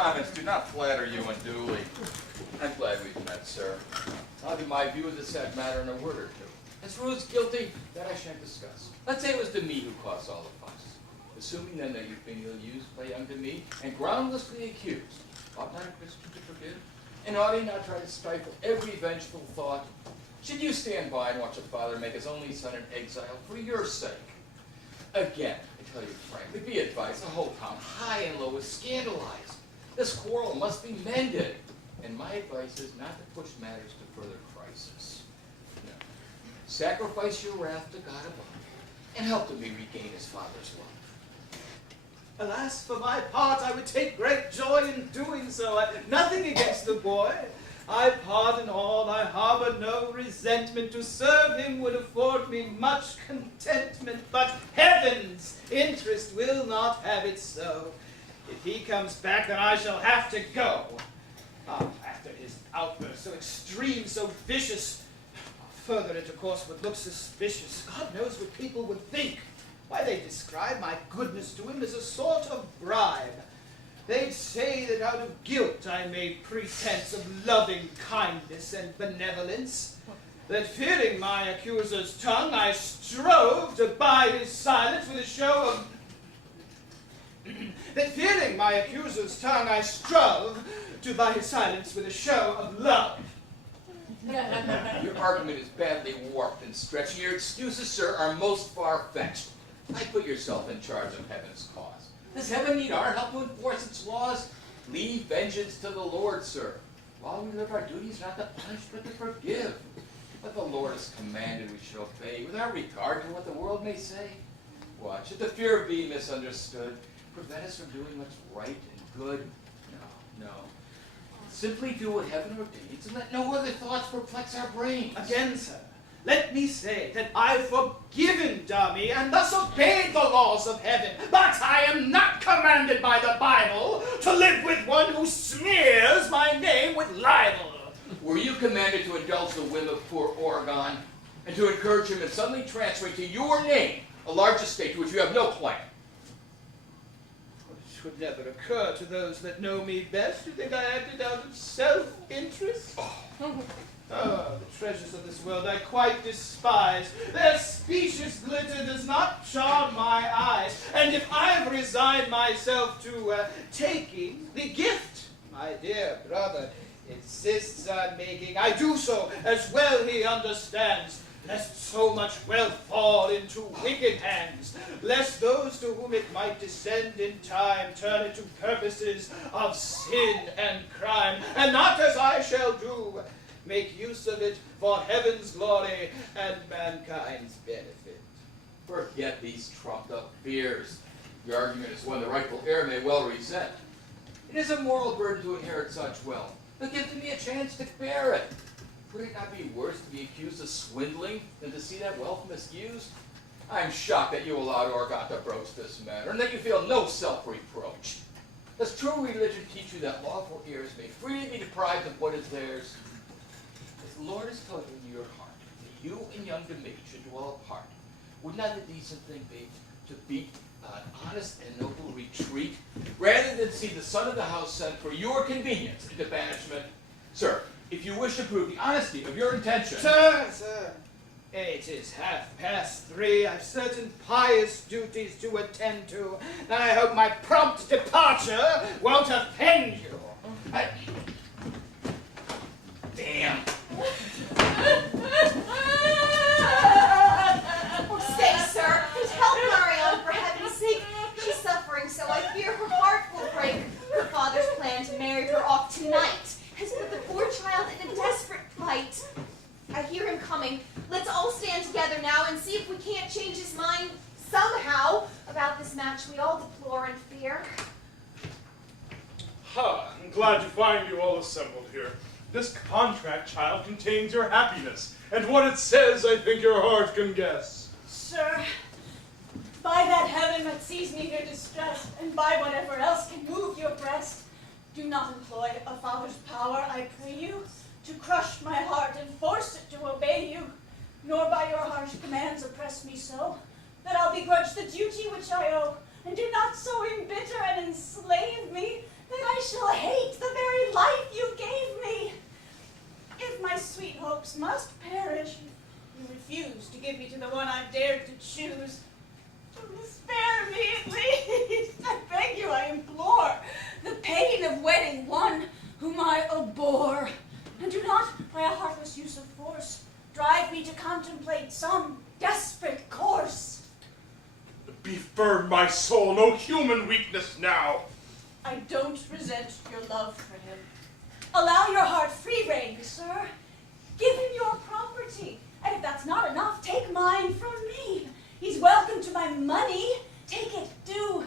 comments do not flatter you unduly. I'm glad we've met, sir. I'll give my view of the sad matter in a word or two. As Ruth's guilty, that I shan't discuss. Let's say it was Demi who caused all the fuss. Assuming then that you've been ill-used by young Demi and groundlessly accused, ought not a Christian to forgive? And ought he not try to stifle every vengeful thought? Should you stand by and watch a father make his only son an exile for your sake? Again, I tell you frankly, be advised, the whole town, high and low, is scandalized. This quarrel must be mended. And my advice is not to push matters to further crisis. No. Sacrifice your wrath to God above, and help Demi regain his father's love. Alas, for my part, I would take great joy in doing so. I have nothing against the boy. I pardon all, I harbor no resentment. To serve him would afford me much contentment, but heaven's interest will not have it so. If he comes back, then I shall have to go. After his outburst, so extreme, so vicious, further intercourse would look suspicious. God knows what people would think. Why, they describe my goodness to him as a sort of bribe. They'd say that out of guilt I made pretense of loving kindness and benevolence, that fearing my accuser's tongue, I strove to buy his silence with a show of... that fearing my accuser's tongue, I strove to buy his silence with a show of love. Your argument is badly warped and stretched, and your excuses, sir, are most far-fetched. I put yourself in charge of heaven's cause. Does heaven need our help to enforce its laws? Leave vengeance to the Lord, sir. While we live our duties not to punish, but to forgive. What the Lord has commanded we should obey, without regard to what the world may say. What, should the fear of being misunderstood prevent us from doing what's right and good? No. Simply do what heaven ordains, and let no other thoughts perplex our brains. Again, sir, let me say that I've forgiven Dami and thus obeyed the laws of heaven, but I am not commanded by the Bible to live with one who smears my name with libel. Were you commanded to indulge the whim of poor Oregon, and to encourage him in suddenly transferring to your name a large estate to which you have no claim? Which would never occur to those that know me best, who think I acted out of self-interest. Oh, the treasures of this world I quite despise. Their specious glitter does not charm my eyes. And if I've resigned myself to taking the gift my dear brother insists on making, I do so as well he understands, lest so much wealth fall into wicked hands, lest those to whom it might descend in time turn it to purposes of sin and crime, and not as I shall do, make use of it for heaven's glory and mankind's benefit. Forget these trumped-up fears. Your argument is one the rightful heir may well resent. It is a moral burden to inherit such wealth, but give me a chance to bear it. Would it not be worse to be accused of swindling than to see that wealth misused? I am shocked that you allowed Oregon to broach this matter, and that you feel no self-reproach. Does true religion teach you that lawful heirs may freely be deprived of what is theirs? As the Lord has told you in your heart that you and young Demi should dwell apart, would not the decent thing be to beat an honest and noble retreat, rather than see the son of the house sent for your convenience into banishment? Sir, if you wish to prove the honesty of your intention... Sir, it is 3:30. I've certain pious duties to attend to, and I hope my prompt departure won't offend you. Damn. Oh, stay, sir, and help Marianne, for heaven's sake. She's suffering, so I fear her heart will break. Her father's plan to marry her off tonight has put the poor child in a desperate plight. I hear him coming. Let's all stand together now and see if we can't change his mind somehow about this match we all deplore and fear. I'm glad to find you all assembled here. This contract, child, contains your happiness, and what it says I think your heart can guess. Sir, by that heaven that sees me here distressed, and by whatever else can move your breast, do not employ a father's power, I pray you, to crush my heart and force it to obey you, nor by your harsh commands oppress me so, that I'll begrudge the duty which I owe, and do not so embitter and enslave me, that I shall hate the very life you gave me. If my sweet hopes must perish, you refuse to give me to the one I've dared to choose. Spare me at least. I beg you, I implore, the pain of wedding one whom I abhor. And do not, by a heartless use of force, drive me to contemplate some desperate course. Be firm, my soul, no human weakness now. I don't resent your love for him. Allow your heart free rein, sir. Give him your property, and if that's not enough, take mine from me. He's welcome to my money. Take it, do.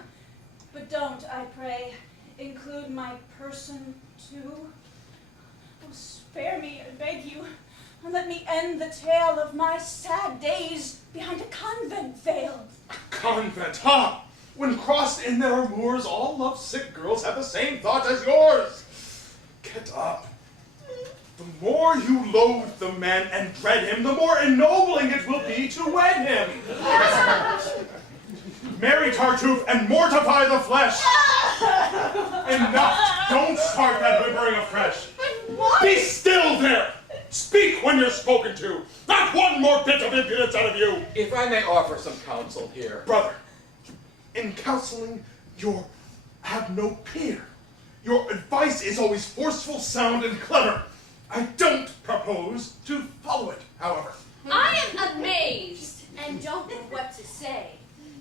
But don't, I pray, include my person too. Oh, spare me, I beg you, and let me end the tale of my sad days behind a convent veil. Convent, ha! When crossed in their amours, all love-sick girls have the same thought as yours. Get up. The more you loathe the man and dread him, the more ennobling it will be to wed him. Marry Tartuffe and mortify the flesh. Enough. Don't start that whimpering afresh. Be still there. Speak when you're spoken to. Not one more bit of impudence out of you. If I may offer some counsel here. Brother, in counseling, you have no peer. Your advice is always forceful, sound, and clever. I don't propose to follow it, however. I am amazed and don't know what to say.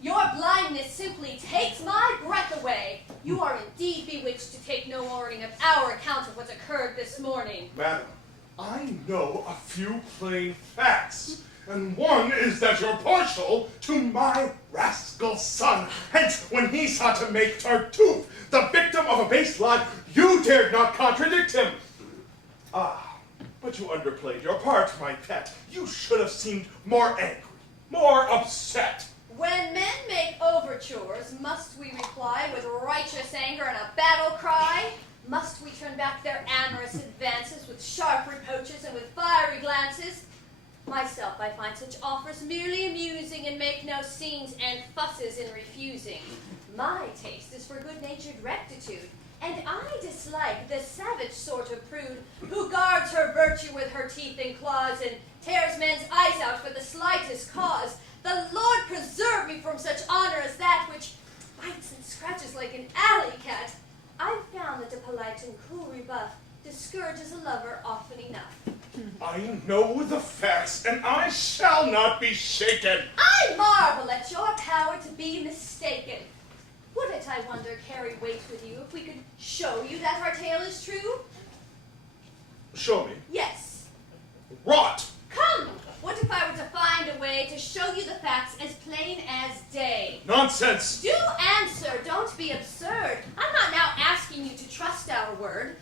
Your blindness simply takes my breath away. You are indeed bewitched to take no warning of our account of what's occurred this morning. Madam, I know a few plain facts, and one is that you're partial to my rascal son. Hence, when he sought to make Tartuffe the victim of a base lie, you dared not contradict him. Ah, but you underplayed your part, my pet. You should have seemed more angry, more upset. When men make overtures, must we reply with righteous anger and a battle cry? Must we turn back their amorous advances with sharp reproaches and with fiery glances? Myself, I find such offers merely amusing and make no scenes and fusses in refusing. My taste is for good-natured rectitude, and I dislike the savage sort of prude who guards her virtue with her teeth and claws and tears men's eyes out for the slightest cause. The Lord preserve me from such honor as that which bites and scratches like an alley cat. I've found that a polite and cool rebuff discourages a lover often enough. I know the facts, and I shall not be shaken. I marvel at your power to be mistaken. Would it, I wonder, carry weight with you if we could show you that our tale is true? Show me. Yes. Rot! Come! What if I were to find a way to show you the facts as plain as day? Nonsense! Do answer, don't be absurd. I'm not now asking you to trust our word.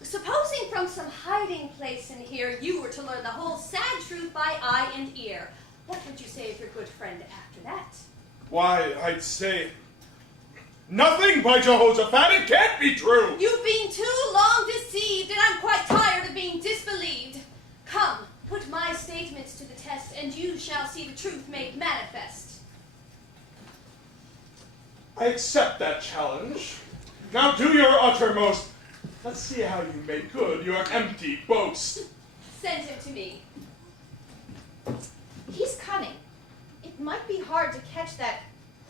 Supposing from some hiding place in here you were to learn the whole sad truth by eye and ear, what would you say of your good friend after that? Why, I'd say nothing, by Jehoshaphat, it can't be true! You've been too long deceived, and I'm quite tired of being disbelieved. Come, put my statements to the test, and you shall see the truth made manifest. I accept that challenge. Now do your uttermost. Let's see how you make good your empty boast. Send him to me. He's cunning. It might be hard to catch that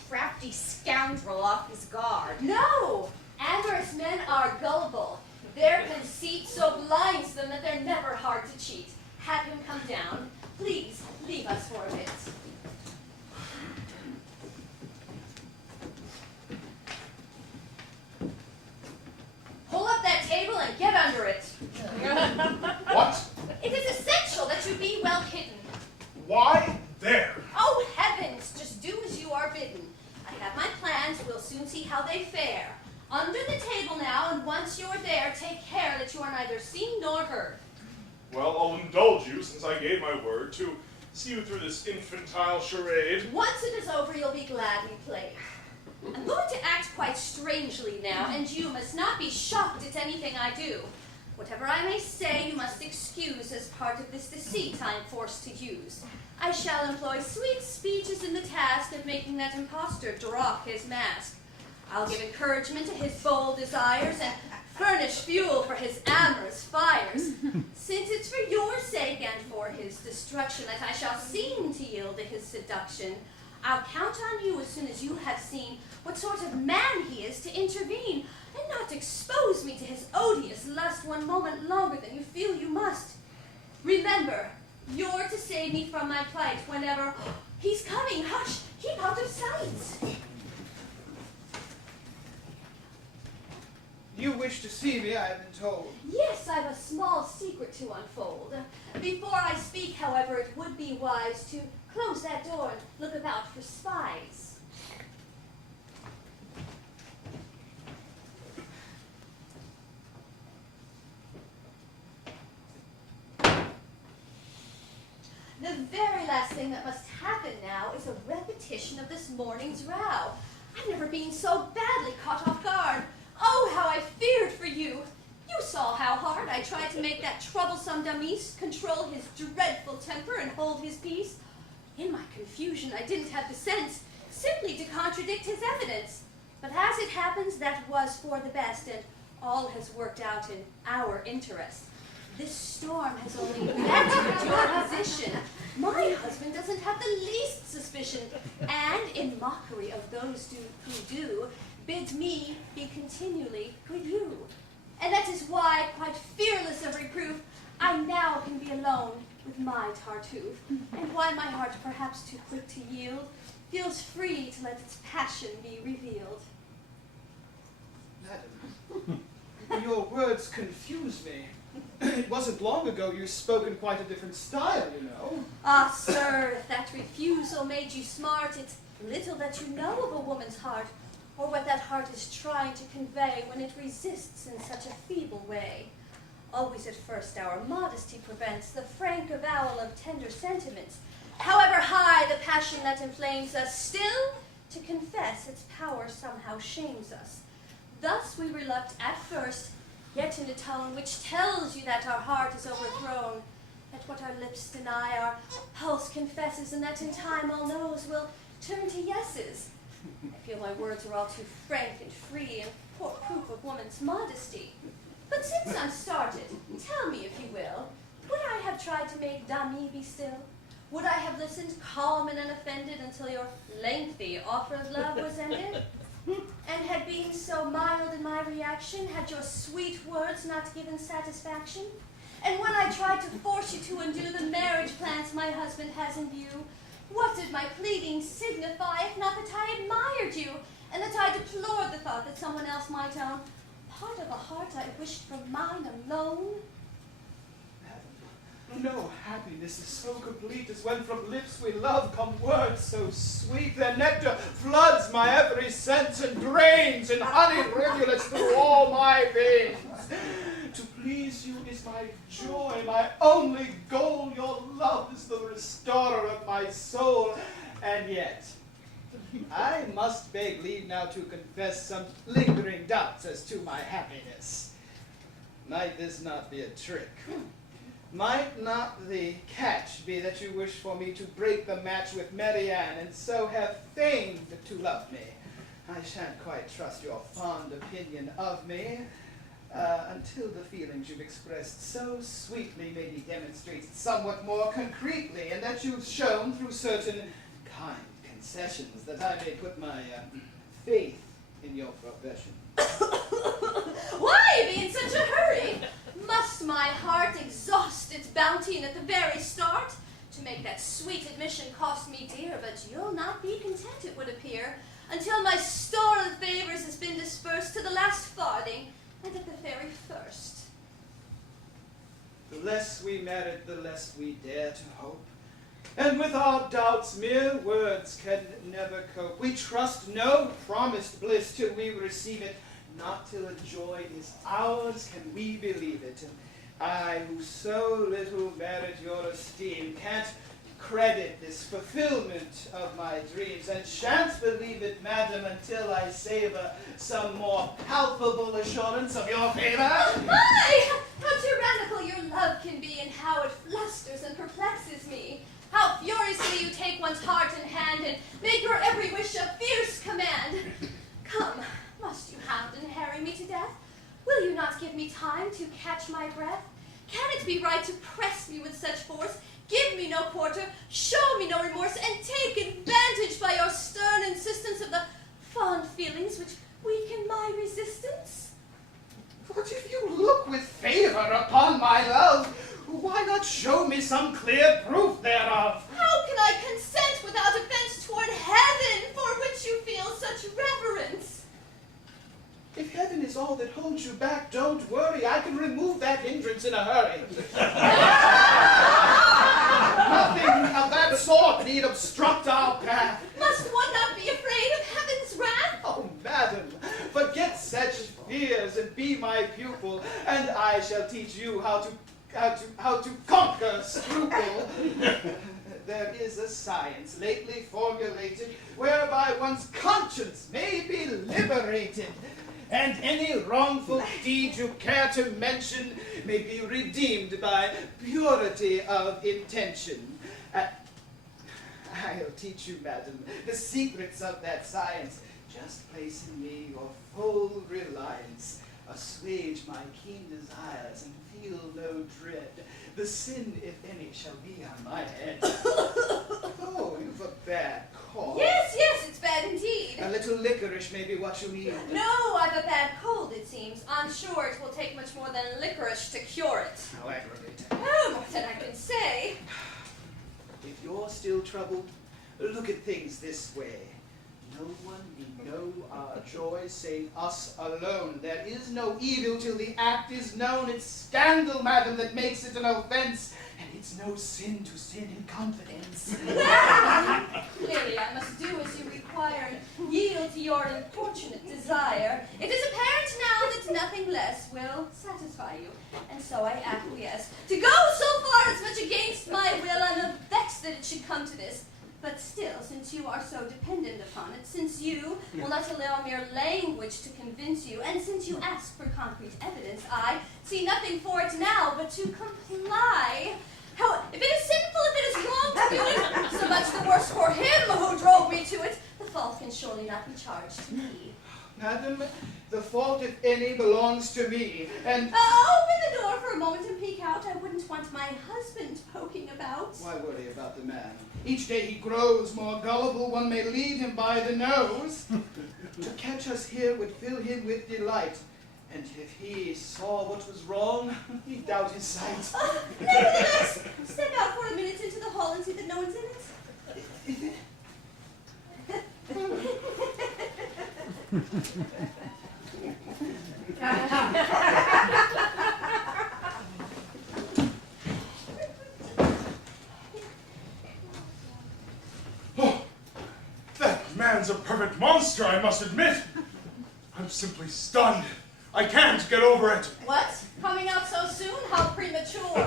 crafty scoundrel off his guard. No! Amorous men are gullible. Their conceit so blinds them that they're never hard to cheat. Have him come down. Please, leave us for a bit. Pull up that table and get under it. What? It is essential that you be well hidden. Why there? Oh, heavens! Just do as you are bidden. I have my plans. We'll soon see how they fare. Under the table now, and once you're there, take care that you are neither seen nor heard. Well, I'll indulge you, since I gave my word, to see you through this infantile charade. Once it is over, you'll be glad we played. I'm going to act quite strangely now, and you must not be shocked at anything I do. Whatever I may say, you must excuse as part of this deceit I'm forced to use. I shall employ sweet speeches in the task of making that impostor drop his mask. I'll give encouragement to his bold desires and furnish fuel for his amorous fires. Since it's for your sake and for his destruction that I shall seem to yield to his seduction, I'll count on you as soon as you have seen what sort of man he is to intervene, and not expose me to his odious lust one moment longer than you feel you must. Remember, you're to save me from my plight whenever... He's coming! Hush! Keep out of sight! You wish to see me, I have been told. Yes, I've a small secret to unfold. Before I speak, however, it would be wise to close that door and look about for spies. The very last thing that must happen now is a repetition of this morning's row. I've never been so badly caught off guard. Oh, how I feared for you! You saw how hard I tried to make that troublesome Damis control his dreadful temper and hold his peace. In my confusion, I didn't have the sense simply to contradict his evidence. But as it happens, that was for the best, and all has worked out in our interest. This storm has only bettered your position. My husband doesn't have the least suspicion, and in mockery of those who do, bids me be continually with you. And that is why, quite fearless of reproof, I now can be alone with my Tartuffe, and why my heart, perhaps too quick to yield, feels free to let its passion be revealed. Madam, your words confuse me. It wasn't long ago you spoke in quite a different style, you know. Ah, sir, if that refusal made you smart, it's little that you know of a woman's heart, or what that heart is trying to convey when it resists in such a feeble way. Always at first our modesty prevents the frank avowal of tender sentiments. However high the passion that inflames us, still to confess its power somehow shames us. Thus we reluct at first, yet in a tone which tells you that our heart is overthrown, that what our lips deny, our pulse confesses, and that in time all no's will turn to yeses. I feel my words are all too frank and free, and poor proof of woman's modesty. But since I'm started, tell me, if you will, would I have tried to make Dami be still? Would I have listened calm and unoffended until your lengthy offer of love was ended? And had been so mild in my reaction, had your sweet words not given satisfaction? And when I tried to force you to undo the marriage plans my husband has in view, what did my pleading signify if not that I admired you, and that I deplored the thought that someone else might own part of a heart I wished for mine alone? No happiness is so complete as when from lips we love come words so sweet. Their nectar floods my every sense and drains in honeyed rivulets through all my veins. To please you is my joy, my only goal. Your love is the restorer of my soul. And yet, I must beg leave now to confess some lingering doubts as to my happiness. Might this not be a trick? Might not the catch be that you wish for me to break the match with Marianne, and so have feigned to love me? I shan't quite trust your fond opinion of me, until the feelings you've expressed so sweetly may be demonstrated somewhat more concretely, and that you've shown through certain kind concessions that I may put my faith in your profession. Why be in such a hurry? Must my heart exhaust its bounty and at the very start? To make that sweet admission cost me dear, but you'll not be content, it would appear, until my store of favors has been dispersed to the last farthing, and at the very first. The less we merit, the less we dare to hope. And with our doubts, mere words can never cope. We trust no promised bliss till we receive it. Not till a joy is ours can we believe it. And I, who so little merit your esteem, can't credit this fulfillment of my dreams, and shan't believe it, madam, until I savor some more palpable assurance of your favor. My! How tyrannical your love can be, and how it flusters and perplexes me. How furiously you take one's heart in hand, and make your every wish a fierce command. Come, no quarter, show me no remorse, and take advantage by your stern insistence of the fond feelings which weaken my resistance? But if you look with favor upon my love, why not show me some clear proof thereof? How can I consent without offense toward heaven, for which you feel such reverence? If heaven is all that holds you back, don't worry. I can remove that hindrance in a hurry. Nothing of that sort need obstruct our path. Must one not be afraid of heaven's wrath? Oh, madam, forget such fears and be my pupil, and I shall teach you how to conquer scruple. There is a science lately formulated whereby one's conscience may be liberated, and any wrongful deed you care to mention may be redeemed by purity of intention. I'll teach you, madam, the secrets of that science. Just place in me your full reliance. Assuage my keen desires and feel no dread. The sin, if any, shall be on my head. Oh, you've a bad cough. Yes, it's bad indeed. A little licorice may be what you need. No, I've a bad cold, it seems. I'm sure it will take much more than licorice to cure it. How aggravating. Oh, more than I can say. If you're still troubled, look at things this way. No one need know our joy save us alone. There is no evil till the act is known. It's scandal, madam, that makes it an offense, and it's no sin to sin in confidence. Clearly, I must do as you require and yield to your importunate desire. It is apparent now that nothing less will satisfy you, and so I acquiesce. To go so far as much against my will, I'm vexed that it should come to this. But still, since you are so dependent upon it, since you will not allow mere language to convince you, and since you ask for concrete evidence, I see nothing for it now but to comply. How, if it is sinful, if it is wrong to do it, so much the worse for him who drove me to it. The fault can surely not be charged to me. Madam, the fault, if any, belongs to me, and... Open the door for a moment and peek out. I wouldn't want my husband poking about. Why worry about the man? Each day he grows more gullible, one may lead him by the nose. To catch us here would fill him with delight, and if he saw what was wrong, he'd doubt his sight. Nevertheless, step out for a minute into the hall and see that no one's in it. Oh, that man's a perfect monster, I must admit. I'm simply stunned. I can't get over it. What? Coming out so soon? How premature. Keep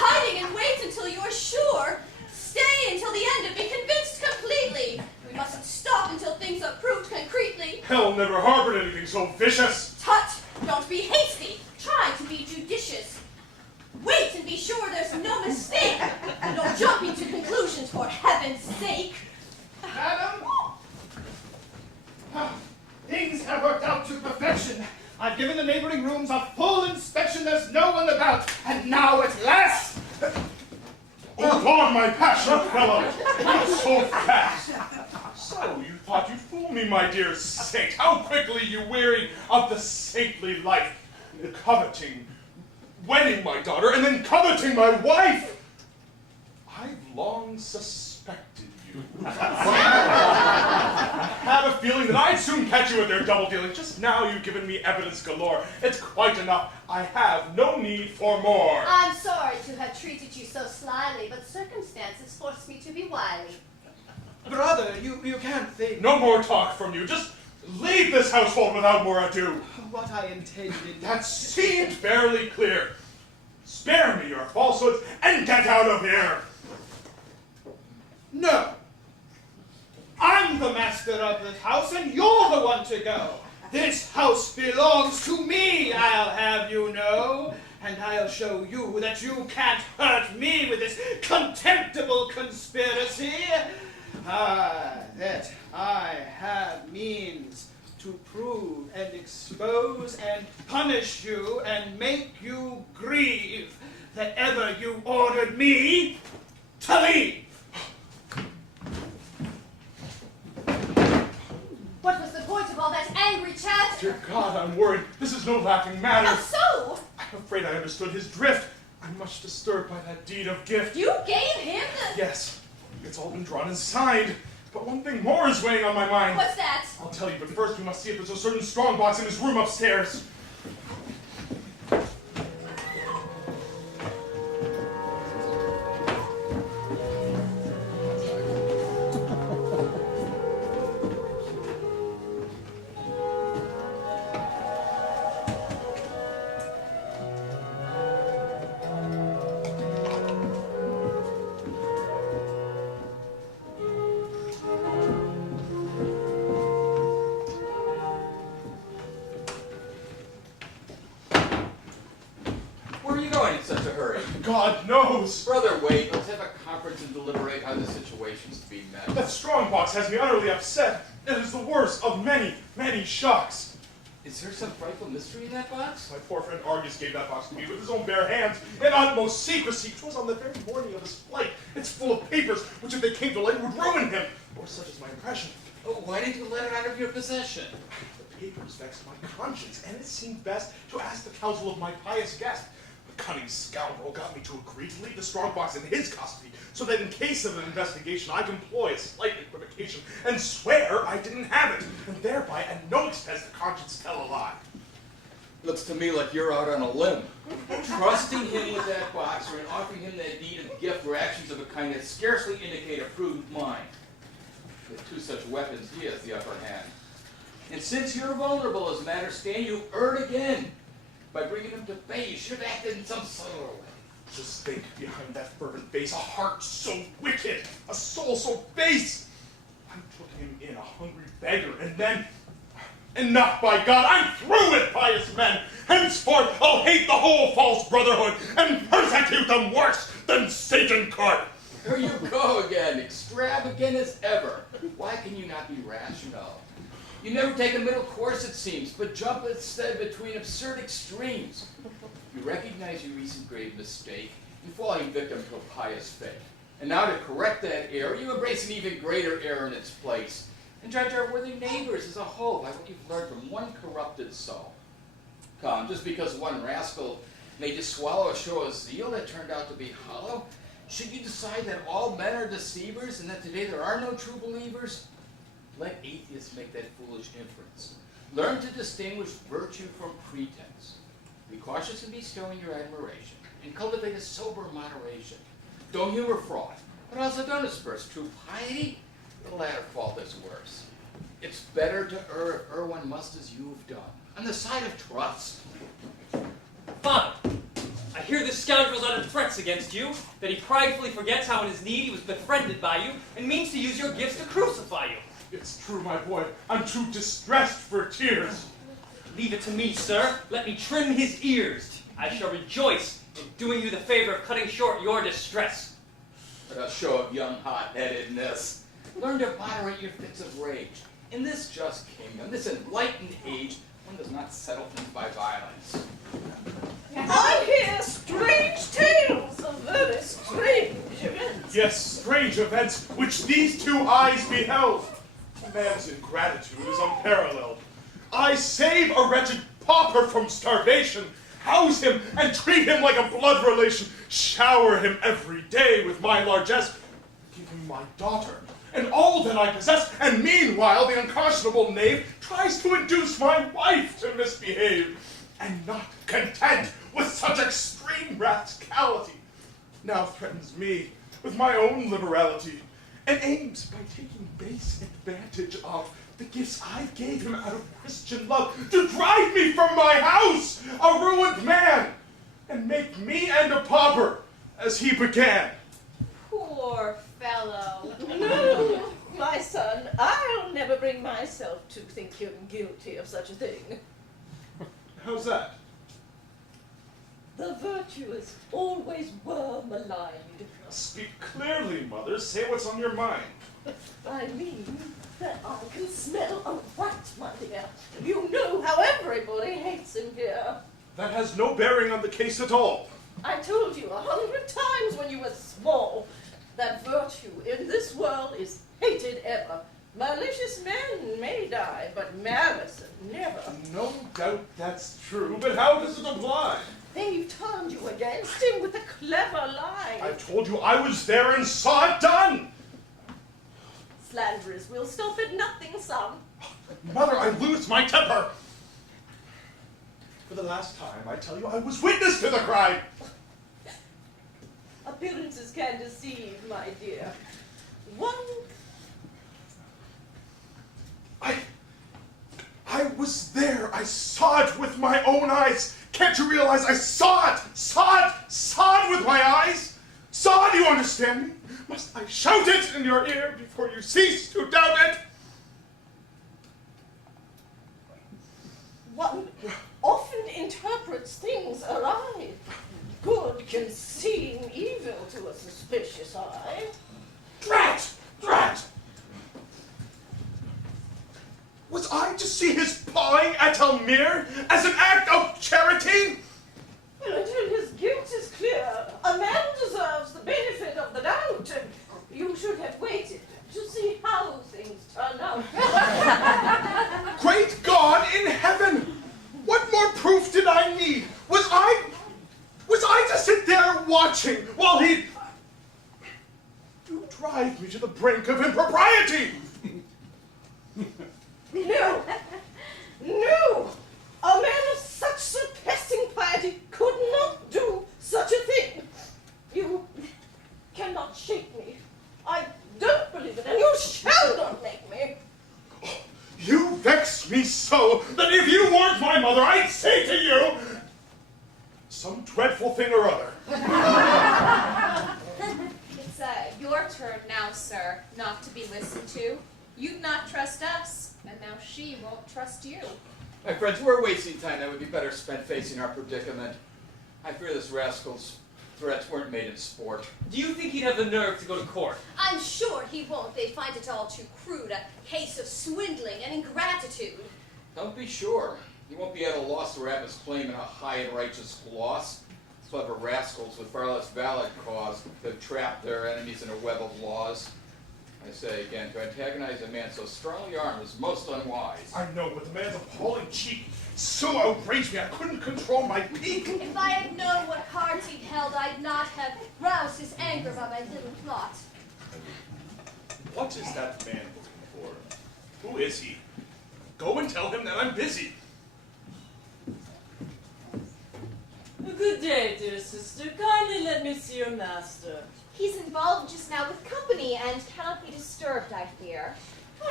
hiding and wait until you're sure. Stay until the end and be convinced completely. We mustn't stop until things are proved concretely. Hell never harbored anything so vicious. Tut! Don't be hasty. Try to be judicious. Wait and be sure there's no mistake. And don't jump into conclusions for heaven's sake. Madam, things have worked out to perfection. I've given the neighboring rooms a full inspection. There's no one about. And now at last... Hold on, my passionate fellow. Not so fast. So, you thought you'd fool me, my dear saint. How quickly you weary of the saintly life. Coveting, wedding my daughter, and then coveting my wife. I've long suspected you. I had a feeling that I'd soon catch you at their double dealing. Just now you've given me evidence galore. It's quite enough. I have no need for more. I'm sorry to have treated you so slyly, but circumstances forced me to be wily. Brother, you can't think... No more talk from you. Just leave this household without more ado. What I intended... That seemed fairly clear. Spare me your falsehoods and get out of here. No. I'm the master of this house, and you're the one to go. This house belongs to me, I'll have you know. And I'll show you that you can't hurt me with this contemptible conspiracy. That I have means to prove and expose and punish you and make you grieve. that ever you ordered me to leave. What was the point of all that angry chatter? Dear God, I'm worried. This is no laughing matter. How so? I'm afraid I understood his drift. I'm much disturbed by that deed of gift. You gave him the... Yes, it's all been drawn and signed. But one thing more is weighing on my mind. What's that? I'll tell you, but first we must see if there's a certain strongbox in his room upstairs. God knows! Brother, wait. Let's have a conference and deliberate how the situation's to be met. That strongbox has me utterly upset. It is the worst of many, many shocks. Is there some frightful mystery in that box? My poor friend Argus gave that box to me with his own bare hands, in utmost secrecy. It was on the very morning of his flight. It's full of papers, which if they came to light would ruin him. Or such is my impression. Oh, why didn't you let it out of your possession? The papers vexed my conscience, and it seemed best to ask the counsel of my pious guest. The cunning scoundrel got me to agree to leave the strongbox in his custody, so that in case of an investigation I could employ a slight equivocation and swear I didn't have it, and thereby at no expense the conscience tell a lie. Looks to me like you're out on a limb. Trusting him with that box or in offering him that deed of gift were actions of a kind that scarcely indicate a prudent mind. With two such weapons, he has the upper hand. And since you're vulnerable as matters stand, you erred again. By bringing him to bay, you should have acted in some subtler way. Just think, behind that fervent face, a heart so wicked, a soul so base. I took him in a hungry beggar, and then... Enough, by God, I'm through with pious men. Henceforth, I'll hate the whole false brotherhood and persecute them worse than Satan could. Here you go again, extravagant as ever. Why can you not be rational? You never take a middle course, it seems, but jump instead between absurd extremes. You recognize your recent grave mistake, you falling victim to a pious faith. And now to correct that error, you embrace an even greater error in its place, and judge our worthy neighbors as a whole by what you've learned from one corrupted soul. Come, just because one rascal made you swallow a show of zeal that turned out to be hollow, should you decide that all men are deceivers and that today there are no true believers? Let atheists make that foolish inference. Learn to distinguish virtue from pretense. Be cautious in bestowing your admiration, and cultivate a sober moderation. Don't humor fraud, but also don't asperse true piety. The latter fault is worse. It's better to err if err one must as you have done, on the side of trust. Father, I hear this scoundrel's uttered threats against you, that he pridefully forgets how in his need he was befriended by you, and means to use your gifts to crucify you. It's true, my boy. I'm too distressed for tears. Leave it to me, sir. Let me trim his ears. I shall rejoice in doing you the favor of cutting short your distress. What a show of young hot-headedness. Learn to moderate your fits of rage. In this just kingdom, this enlightened age, one does not settle things by violence. I hear strange tales of very strange events. Yes, strange events which these two eyes beheld. Man's ingratitude is unparalleled. I save a wretched pauper from starvation, house him and treat him like a blood relation, shower him every day with my largesse, give him my daughter, and all that I possess, and meanwhile the unconscionable knave tries to induce my wife to misbehave, and not content with such extreme rascality, now threatens me with my own liberality, and aims by taking base advantage of the gifts I gave him out of Christian love to drive me from my house, a ruined man, and make me end a pauper as he began. Poor fellow. No, my son, I'll never bring myself to think him guilty of such a thing. How's that? The virtuous always were maligned. Speak clearly, mother. Say what's on your mind. I mean that I can smell a rat, my dear. You know how everybody hates him here. That has no bearing on the case at all. I told you 100 times when you were small that virtue in this world is hated ever. Malicious men may die, but malice never. No doubt that's true, but how does it apply? They turned you against him with a clever lie. I told you I was there and saw it done! Slanderers will stop at nothing, son. Mother, I lose my temper! For the last time, I tell you, I was witness to the crime! Appearances can deceive, my dear. I was there. I saw it with my own eyes. Can't you realize I saw it? Saw it with my eyes? Saw it, you understand me? Must I shout it in your ear before you cease to doubt it? One often interprets things aright. Good can seem evil to a suspicious eye. Drat! Was I to see his pawing at Elmire as an act of charity? Well, until his guilt is clear, a man deserves the benefit of the doubt. You should have waited to see how things turn out. Great God in heaven! What more proof did I need? Was I to sit there watching while he... You drive me to the brink of impropriety! No! A man of such surpassing piety could not do such a thing. You cannot shake me. I don't believe it, and you shall not make me. You vex me so that if you weren't my mother, I'd say to you some dreadful thing or other. It's your turn now, sir, not to be listened to. You'd not trust us, and now she won't trust you. My friends, we're wasting time that would be better spent facing our predicament. I fear this rascal's threats weren't made in sport. Do you think he'd have the nerve to go to court? I'm sure he won't. They find it all too crude, a case of swindling and ingratitude. Don't be sure. He won't be at a loss to have his claim in a high and righteous gloss. Clever rascals with far less valid cause have trapped their enemies in a web of laws. I say again, to antagonize a man so strongly armed is most unwise. I know, but the man's appalling cheek so outraged me I couldn't control my pique. If I had known what cards he held, I'd not have roused his anger by my little plot. What is that man looking for? Who is he? Go and tell him that I'm busy. Good day, dear sister. Kindly let me see your master. He's involved just now with company and cannot be disturbed, I fear.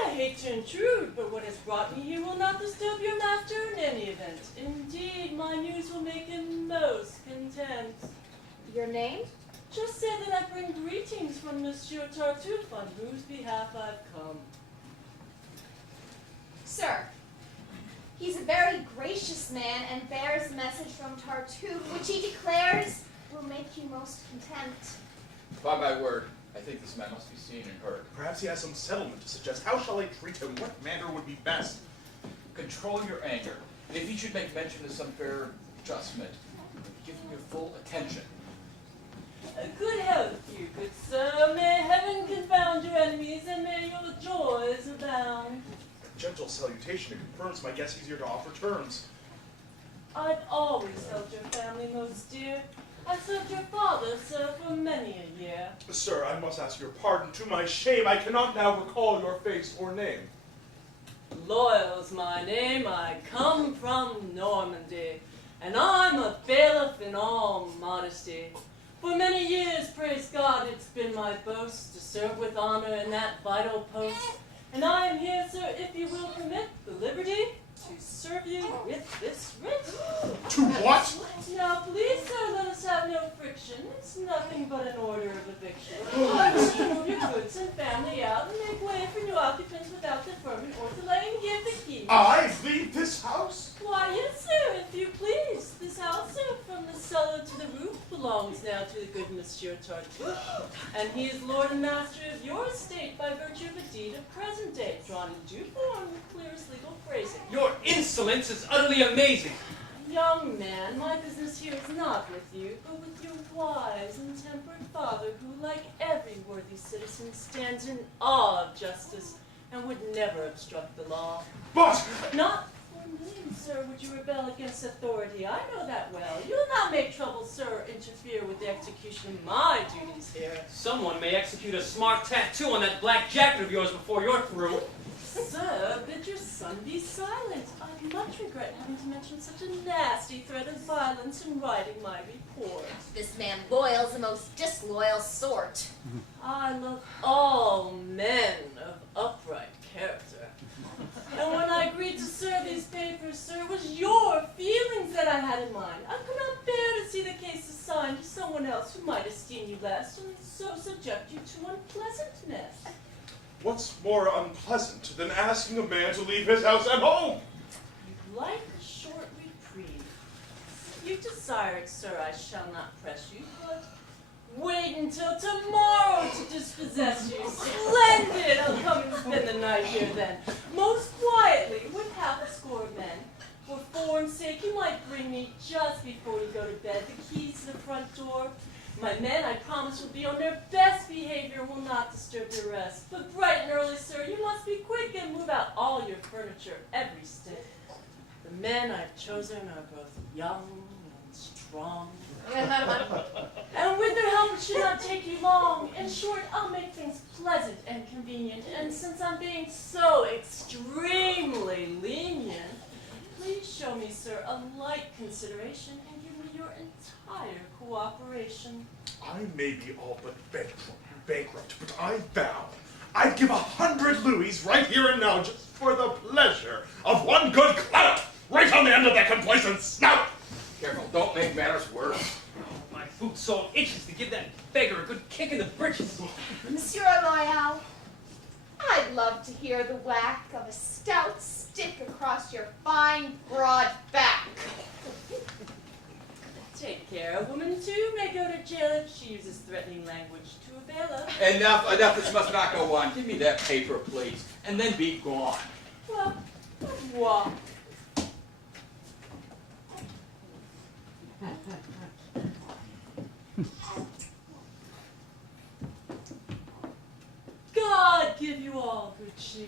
I hate to intrude, but what has brought me here will not disturb your master in any event. Indeed, my news will make him most content. Your name? Just say that I bring greetings from Monsieur Tartuffe, on whose behalf I've come. Sir, he's a very gracious man and bears a message from Tartuffe, which he declares will make you most content. By my word, I think this man must be seen and heard. Perhaps he has some settlement to suggest. How shall I treat him? What manner would be best? Control your anger. If he should make mention of some fair adjustment, give him your full attention. Good health, you good sir. May heaven confound your enemies, and may your joys abound. A gentle salutation. It confirms my guess easier to offer terms. I've always held your family most dear. I served your father, sir, for many a year. Sir, I must ask your pardon. To my shame, I cannot now recall your face or name. Loyal's my name. I come from Normandy, and I'm a bailiff in all modesty. For many years, praise God, it's been my boast to serve with honor in that vital post. And I am here, sir, if you will permit the liberty to serve you with this writ. To what? Now, please, sir, let us have no friction. It's nothing but an order of eviction. I wish to move your goods and family out and make way for new occupants without deferment or delay and give the key. I leave this house? Why, yes, sir, if you please. This house, sir, from the cellar to the roof, belongs now to the good Monsieur Tartuffe. And he is lord and master of your estate by virtue of a deed of present date, drawn in due form with clearest legal phrasing. Your insolence is utterly amazing. Young man, my business here is not with you, but with your wise and temperate father, who, like every worthy citizen, stands in awe of justice and would never obstruct the law. But Not for me, sir, would you rebel against authority. I know that well. You will not make trouble, sir, or interfere with the execution of my duties here. Someone may execute a smart tattoo on that black jacket of yours before you're through. Sir, bid your son be silent. I much regret having to mention such a nasty threat of violence in writing my report. This man Loyal's the most disloyal sort. I love all men of upright character. And when I agreed to serve these papers, sir, it was your feelings that I had in mind. I could not bear to see the case assigned to someone else who might esteem you less and so subject you to unpleasantness. what's more unpleasant than asking a man to leave his house and home? You'd like a short reprieve. If you desire it, sir, I shall not press you, but wait until tomorrow to dispossess you. Splendid! I'll come and spend the night here then, most quietly, with half a score of men. For form's sake, you might bring me just before you go to bed the keys to the front door. My men, I promise, will be on their best behavior and will not disturb your rest. But bright and early, sir, you must be quick and move out all your furniture every step. The men I've chosen are both young and strong. And with their help, it should not take you long. In short, I'll make things pleasant and convenient. And since I'm being so extremely lenient, please show me, sir, a like consideration and give me your entire cooperation. I may be all but bankrupt, but I vow I'd give 100 louis right here and now just for the pleasure of one good clap right on the end of that complacent snout. Careful, don't make matters worse. Oh, my boot so itches to give that beggar a good kick in the britches. Monsieur Loyal, I'd love to hear the whack of a stout stick across your fine, broad back. Take care. A woman, too, may go to jail if she uses threatening language to a bailiff. Enough, this must not go on. Give me that paper, please, and then be gone. Well, walk. God give you all good cheer.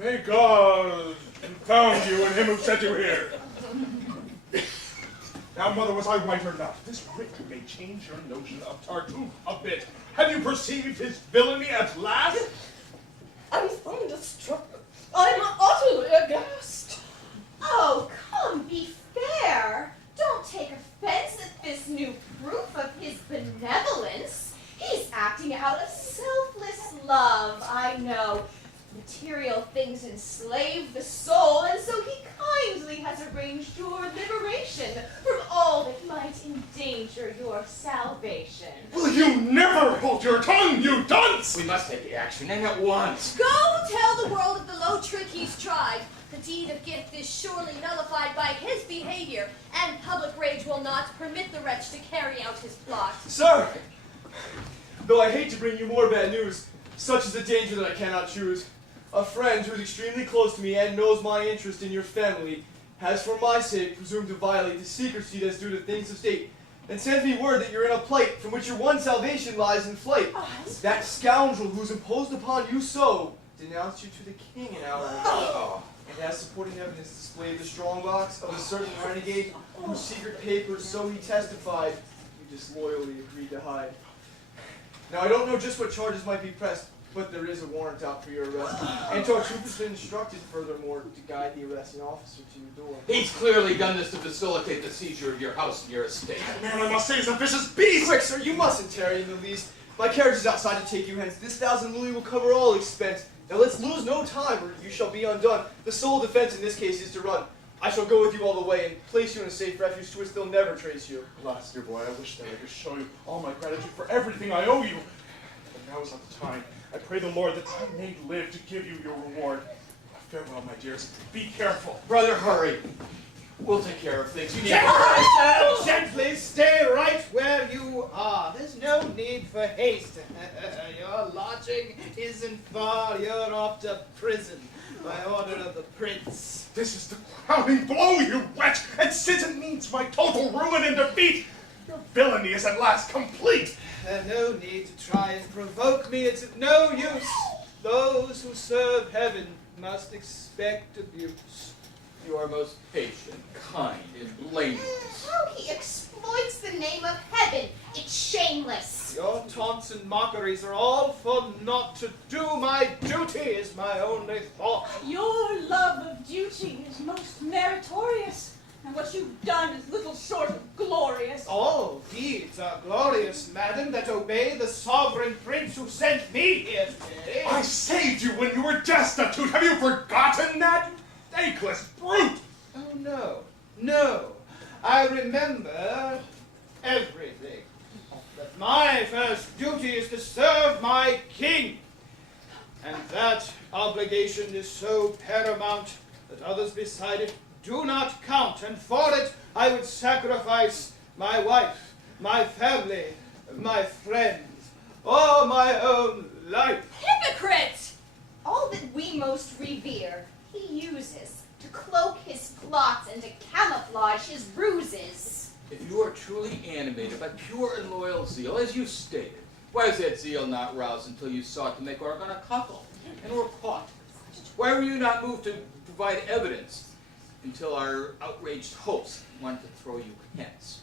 May God confound you and him who sent you here. Now, Mother, was I right or not? This writ may change your notion of Tartuffe a bit. Have you perceived his villainy at last? I'm thunderstruck. I'm utterly aghast. Oh, come, be fair. Don't take offense at this new proof of his benevolence. He's acting out of selfless love, I know. Material things enslave the soul, and so he kindly has arranged your liberation from all that might endanger your salvation. Will you never hold your tongue, you dunce? We must take action, and at once. Go tell the world of the low trick he's tried. The deed of gift is surely nullified by his behavior, and public rage will not permit the wretch to carry out his plot. Sir, though I hate to bring you more bad news, such is the danger that I cannot choose. A friend who is extremely close to me and knows my interest in your family has for my sake presumed to violate the secrecy that's due to things of state, and sends me word that you're in a plight from which your one salvation lies in flight. That scoundrel who's imposed upon you so denounced you to the king an hour ago, and has supporting evidence displayed the strongbox of a certain renegade whose secret papers, so he testified, you disloyally agreed to hide. Now, I don't know just what charges might be pressed, but there is a warrant out for your arrest. And Tartuffe has been instructed, furthermore, to guide the arresting officer to your door. He's clearly done this to facilitate the seizure of your house and your estate. Man, I must say, is a vicious beast! Quick, sir, you mustn't tarry in the least. My carriage is outside to take you hence. This 1,000 louis will cover all expense. Now let's lose no time, or you shall be undone. The sole defense in this case is to run. I shall go with you all the way and place you in a safe refuge to which they'll never trace you. Alas, dear boy, I wish that I could show you all my gratitude for everything I owe you. But now is not the time. I pray the Lord that I may live to give you your reward. Farewell, my dears. Be careful. Brother, hurry. We'll take care of things. You need Gently stay right where you are. There's no need for haste. Your lodging isn't far. You're off to prison. By order of the prince. This is the crowning blow, you wretch! And since it means my total ruin and defeat, your villainy is at last complete! There's no need to try and provoke me. It's of no use. Those who serve heaven must expect abuse. You are most patient, kind, and blameless. How he exploits the name of heaven. It's shameless. Your taunts and mockeries are all for naught. To do my duty is my only thought. Your love of duty is most meritorious, and what you've done is little short of glorious. All deeds are glorious, madam, that obey the sovereign prince who sent me here today. I saved you when you were destitute! Have you forgotten that? Thankless brute! Oh, no, no. I remember everything. That my first duty is to serve my king. And that obligation is so paramount that others beside it do not count. And for it, I would sacrifice my wife, my family, my friends, or my own life. Hypocrite! All that we most revere, he uses to cloak his plots and to camouflage his ruses. If you are truly animated by pure and loyal zeal, as you stated, why was that zeal not roused until you sought to make Oregon a cuckold and were caught? Why were you not moved to provide evidence until our outraged hopes wanted to throw you hence?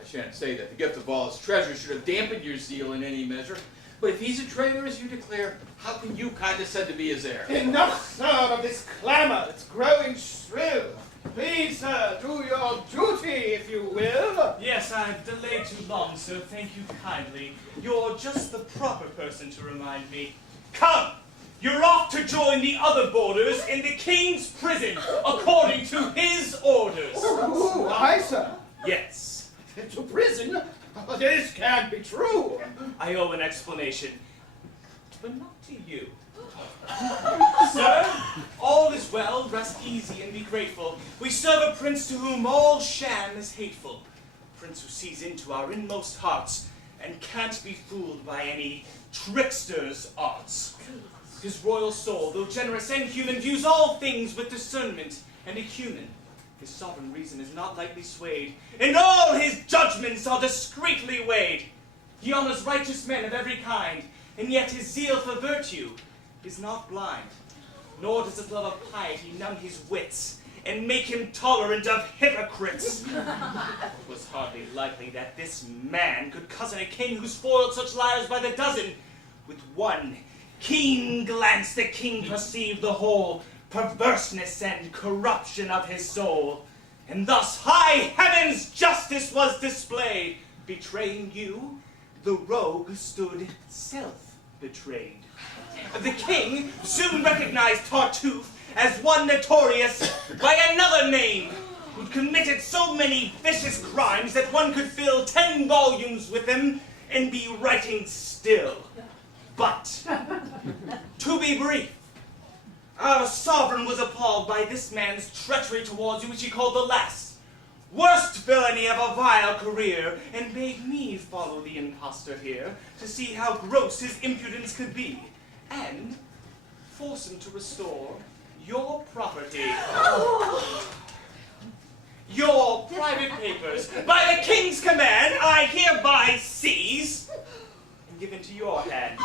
I shan't say that the gift of all his treasure should have dampened your zeal in any measure, but if he's a traitor, as you declare, how can you condescend to be his heir? Enough, sir, of this clamor. It's growing shrill. Please, sir, do your duty, if you will. Yes, I've delayed too long, so thank you kindly. You're just the proper person to remind me. Come! You're off to join the other boarders in the king's prison, according to his orders. Oh, I, sir. Yes. To prison? This can't be true. I owe an explanation, but not to you. Sir, all is well, rest easy and be grateful. We serve a prince to whom all sham is hateful. A prince who sees into our inmost hearts and can't be fooled by any trickster's arts. His royal soul, though generous and human, views all things with discernment and acumen. His sovereign reason is not lightly swayed, and all his judgments are discreetly weighed. He honors righteous men of every kind, and yet his zeal for virtue is not blind, nor does his love of piety numb his wits and make him tolerant of hypocrites. It was hardly likely that this man could cozen a king who spoiled such liars by the dozen. With one keen glance the king perceived the whole perverseness and corruption of his soul, and thus high heaven's justice was displayed. Betraying you, the rogue stood self-betrayed. The king soon recognized Tartuffe as one notorious by another name, who'd committed so many vicious crimes that one could fill 10 volumes with him and be writing still. But, to be brief, our sovereign was appalled by this man's treachery towards you, which he called the last, worst villainy of a vile career, and bade me follow the impostor here to see how gross his impudence could be, and force him to restore your property. Your private papers, by the king's command, I hereby seize and give into your hand.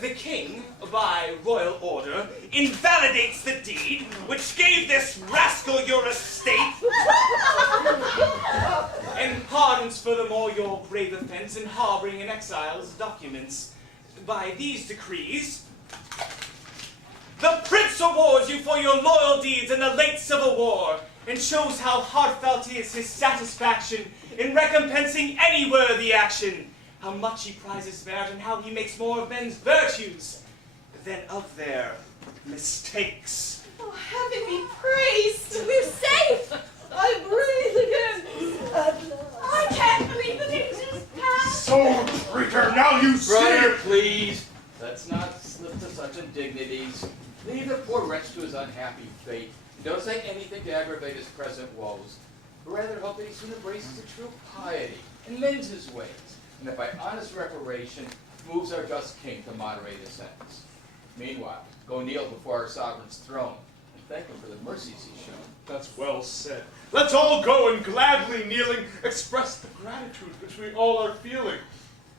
The king, by royal order, invalidates the deed which gave this rascal your estate, and pardons furthermore your grave offense in harboring in exile's documents. By these decrees, the prince awards you for your loyal deeds in the late civil war, and shows how heartfelt is his satisfaction in recompensing any worthy action. How much he prizes merit, and how he makes more of men's virtues than of their mistakes. Oh, heaven be praised! We're safe! I breathe again! I can't believe that it just passed! So, traitor, now you see Brother, it! please, let's not slip to such indignities. Leave the poor wretch to his unhappy fate. Don't say anything to aggravate his present woes, but rather hope that he soon embraces a true piety and mends his ways, and that by honest reparation moves our just king to moderate his sentence. Meanwhile, go kneel before our sovereign's throne and thank him for the mercies he's shown. That's well said. Let's all go and gladly kneeling express the gratitude which we all are feeling.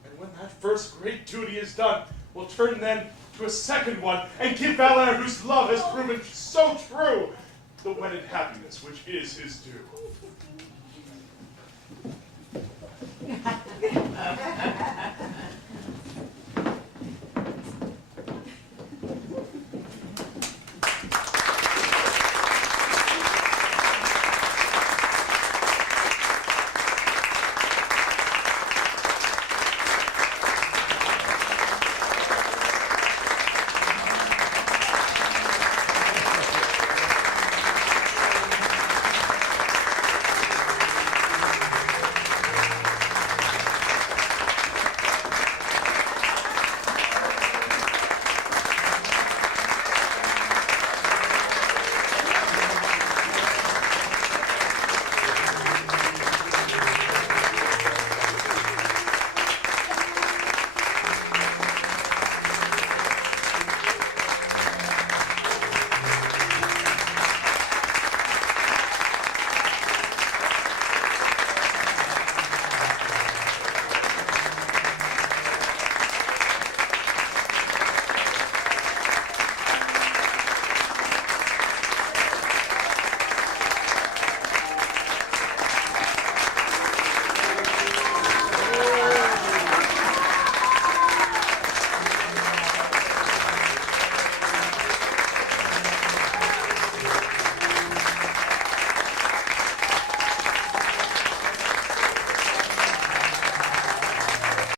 And when that first great duty is done, we'll turn then to a second one and give Valere, whose love has proven so true, the wedded happiness which is his due.